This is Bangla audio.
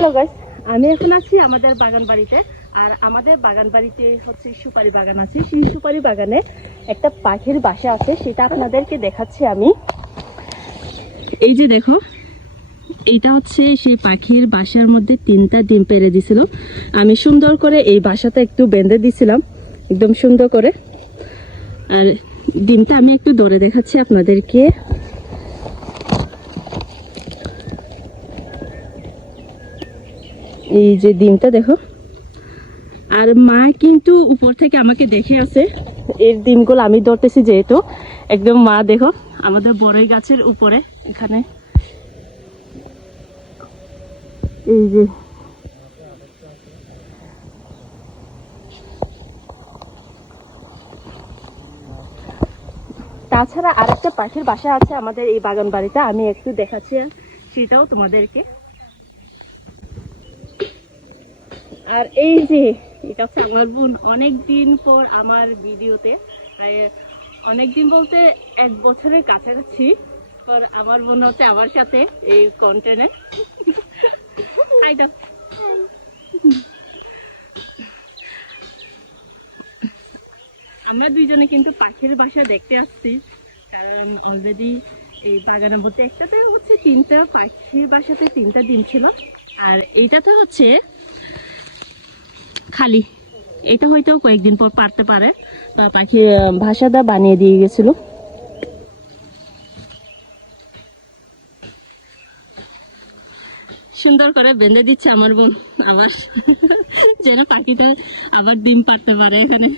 হ্যালো গাইস, আমি এখন আছি আমাদের বাগান বাড়িতে। আর আমাদের বাগান বাড়িতে হচ্ছে সুপারি বাগান আছে। সেই সুপারি বাগানে একটা পাখির বাসা আছে, সেটা আপনাদেরকে দেখাচ্ছি আমি। এই যে দেখো, এইটা হচ্ছে সেই পাখির বাসার মধ্যে 3টা ডিম পেড়ে দিছিল। আমি সুন্দর করে এই বাসাটা একটু বেঁধে দিছিলাম, একদম সুন্দর করে। আর ডিমটা আমি একটু ধরে দেখাচ্ছি আপনাদেরকে। এই যে ডিমটা দেখো। আর মা কিন্তু উপর থেকে আমাকে দেখে আছে, এর ডিমগুলো আমি ধরতেছি যেহেতু। একদম মা দেখো আমাদের বড়ই গাছের উপরে এখানে। এই যে তাছাড়া আরেকটা পাখির বাসা আছে আমাদের এই বাগান বাড়িতে, আমি একটু দেখাচ্ছি সেটাও তোমাদেরকে। আর এই যে এটা হচ্ছে আমার বোন, অনেকদিন পর আমার ভিডিওতে, প্রায় অনেকদিন বলতে 1 বছরের কাছাকাছি পর আমার বোন হচ্ছে আমার সাথে এই কন্টেন্টে। আমরা দুইজনে কিন্তু পাখির বাসা দেখতে আসছি, কারণ অলরেডি এই বাগানের মধ্যে একটাতে হচ্ছে 3টা পাখির বাসাতে 3টা ডিম ছিল। আর এইটাতে হচ্ছে খালি, এটা হয়তো কয়েকদিন পর পারতে পারে, বা পাখির বাসাটা বানিয়ে দিয়ে গেছিল। সুন্দর করে বেঁধে দিচ্ছে আমার বোন আবার, যেন পাখিটা আবার ডিম পারতে পারে এখানে।